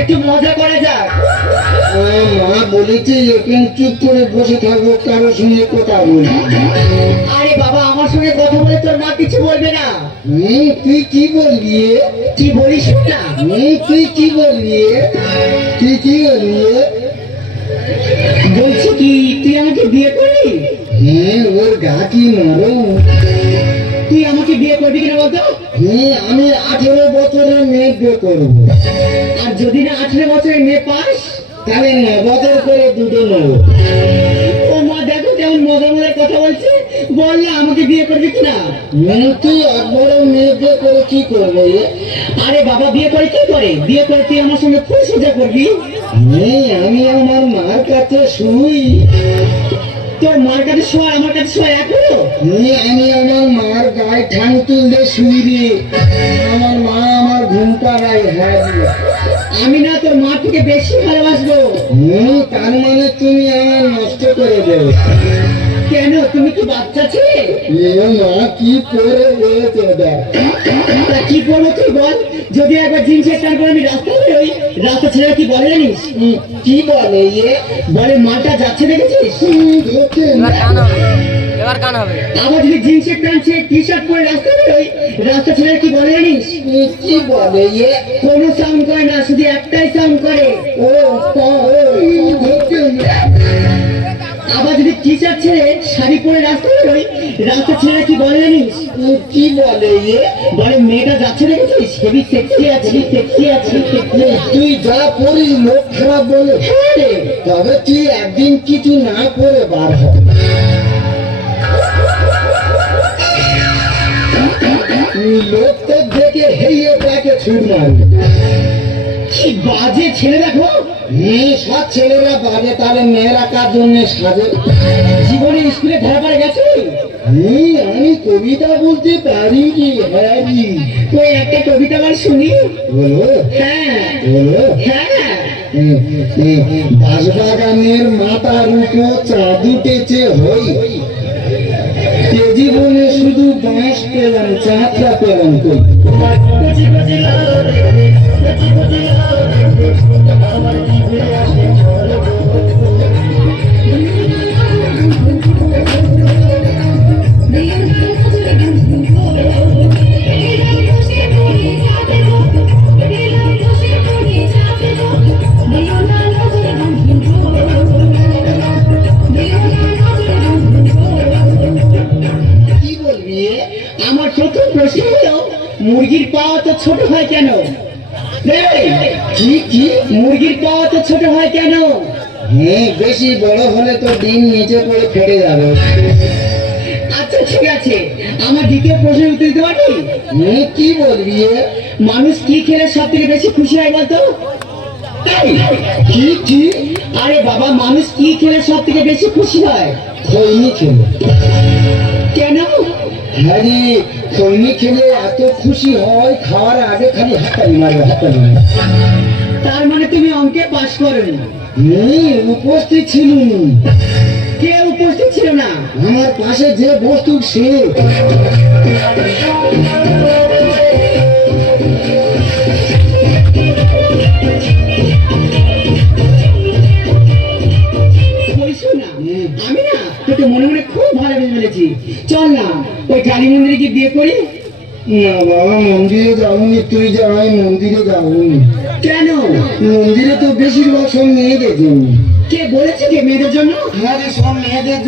একটু মজা করা যাক। মা বলেছে এখন চুপ করে বসে থাকবো, কারোর সঙ্গে কথা বলি। আরে বাবা, আমার সঙ্গে কথা বলে তোর মা কিছু বলবে না। তুই কি বলবি? কি বলিস না? তুই কি বলবি? তুই কি বলবি? বলছি কি, তুই আমাকে বিয়ে করবি? ওর গা কি নরম। তুই আমাকে বিয়ে করবি কিনা বলতো? আমি 18 বছরের মেয়ে বিয়ে করবো। আর যদি না 18 বছরের মেয়ে পাস, তাহলে 9 বছর করে দুটো নেবো। ও মা, দেখো কেমন মজা মজার কথা বলছে। বল না, আমাকে বিয়ে করবি কিনা? তুই একবারও মেয়ে বিয়ে করে কি করবো? আরে বাবা, বিয়ে করে কি করে? বিয়ে করে তুই আমার সঙ্গে ফুল সোজা করবি। আমি আমার মার কাছে শুই। তোর মার কাছে শোয়া, আমার কাছে শোয়া এক হলো? আমি আমার মার গায়ে ঠাং তুলতে শুই রে। আমার মা আমার ঘুম পাড়ায়। হ্যাঁ, আমি না তোর মা থেকে বেশি ভালোবাসবো। তার মানে তুমি আমার নষ্ট করে দেবে। কেন, তুমি কি বাচ্চা ছিলে? মা কি করে রয়েছে? তা কি করবো তুই বল? যদি একবার জিন্সের প্যান্ট করে আমি রাস্তা বেরোই, রাস্তা ছেড়ে কি বলে জানিস? কি বলে? বলে মাটা যাচ্ছে দেখেছিস? এবার গান হবে। আবার যদি জিন্সের প্যান্ট ছেড়ে টি শার্ট পরে রাস্তা বেরোই, রাস্তা ছেড়ে কি বলে জানিস? কি বলে? কোনো সাউন্ড করে না, শুধু একটাই সাউন্ড করে। আবার যদি টি শার্ট ছেড়ে শাড়ি পরে রাস্তা বেরোই, রাস্তা ছেড়ে কি বলে জানিস? কি বলে? বলে মেয়েটা যাচ্ছে দেখেছিস? হেভি সেক্সি আছে, সেক্সি আছে। তুই যা পড়িস লোক খারাপ বলে। তবে তুই একদিন কিছু না করে বার হ। লোকদের দেখে হেরিয়ে তাকে ছুট মারবে। কি বাজে ছেলে দেখো। সব ছেলেরা বাজে, তাহলে মেয়েরা কার জন্য সাজে? জীবনে স্কুলে ধরা পড়ে গেছে? আমি কবিতা বলতে পারি কি? হ্যাঁ, ওই একটা কবিতা বল শুনি। বলো। হ্যাঁ বলো। হ্যাঁ। বাঁশবাগানের মাথার উপর চাঁদ উঠেছে হই, এ জীবনে শুধু বাঁশ পেলাম, চাঁদটা পেলাম কই। আমার প্রথম প্রশ্ন হলো, মুরগির পা তো ছোট হয় কেন? কি মুরগির পা তো ছোট হয় কেন? বেশি বড় হলে তো ডিম নিচে পড়ে ফেটে যাবে। আচ্ছা ঠিক আছে, দ্বিতীয় প্রশ্নের উত্তর দিতে পারি? কি বলবি এ? মানুষ কি খেলে সব থেকে বেশি খুশি হয় বলতো? তাই কি আরে বাবা, মানুষ কি খেলে সব থেকে বেশি খুশি হয়? খৈনি খেলে। কেন? হ্যাঁ রে, খৈনি খেলে এত খুশি হয়, খাওয়ার আগে খালি হাততালি মারবে, হাততালি মারবে। তার মানে তুমি অঙ্কে পাশ করোনি? উপস্থিত ছিলুম। কে উপস্থিত ছিল না? আমার পাশে যে বস্তু সে। বলছো না, আমি না তোকে মনে মনে খুব ভালোবেসে ফেলেছি। চল না ওই কালী মন্দিরে গিয়ে বিয়ে করি। না বাবা, মন্দিরে যাবনি, তুই যাই মন্দিরে যাবনি। কেন? মন্দিরে তো বেশিরভাগ সব মেয়েদের জন্য। কে বলেছে কে মেয়েদের জন্য? আমাদের সব মেয়েদের